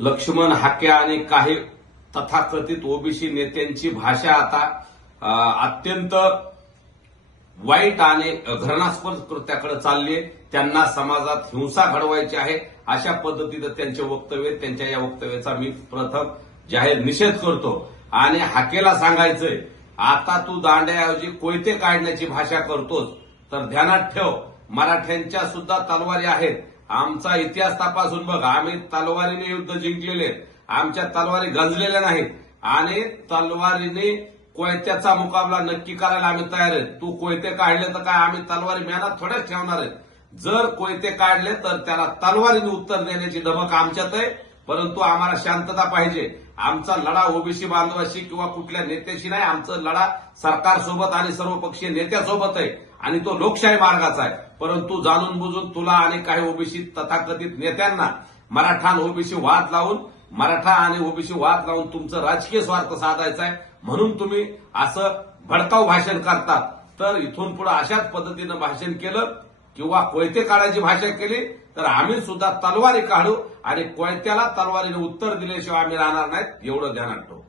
लक्ष्मण हाके आणि काही तथाकथित ओबीसी नेत्यांची भाषा आता अत्यंत वाईट आणि घृणास्पद कृत्याकडे चालली आहे. त्यांना समाजात हिंसा घडवायची आहे. अशा पद्धतीनं त्यांचे वक्तव्य त्यांच्या या वक्तव्याचा मी प्रथम जाहीर निषेध करतो. आणि हाकेला सांगायचंय आता तू दांड्याऐवजी कोयते काढण्याची भाषा करतोस तर ध्यानात ठेव. मराठ्यांच्या सुद्धा तलवारी आहेत. आमचा इतिहास तपासून बघ. आम्ही तलवारीने युद्ध जिंकलेले आमच्या तलवारी गंजलेल्या नाहीत. आणि तलवारीने कोयत्याचा मुकाबला नक्की करायला आम्ही तयार आहेत. तू कोयते काढले तर काय आम्ही तलवारी मेहनत थोड्याच ठेवणार आहेत? जर कोयते काढले तर त्याला तलवारीने उत्तर देण्याची धमक आमच्यात आहे. परंतु आम्हाला शांतता पाहिजे. आमचा लढा ओबीसी बांधवाशी किंवा कुठल्या नेत्याशी नाही आमचा लढा सरकारसोबत आणि सर्वपक्षीय नेत्यासोबत आहे आणि तो लोकशाही मार्गाचा आहे. परंतु जाणून बुजून तुला आणि काही ओबीसी तथाकथित नेत्यांना मराठा आणि ओबीसी वाद लावून मराठा आणि ओबीसी वाद लावून तुमचं राजकीय स्वार्थ साधायचा आहे. म्हणून तुम्ही असं भडकाऊ भाषण करतात तर इथून पुढे अशाच पद्धतीनं भाषण केलं किंवा कोयते काढायची भाषा केली तर आम्ही सुद्धा तलवारी काढू आणि कोयत्याला तलवारीने उत्तर दिल्याशिवाय आम्ही राहणार नाहीत एवढं ध्यानात ठेवू.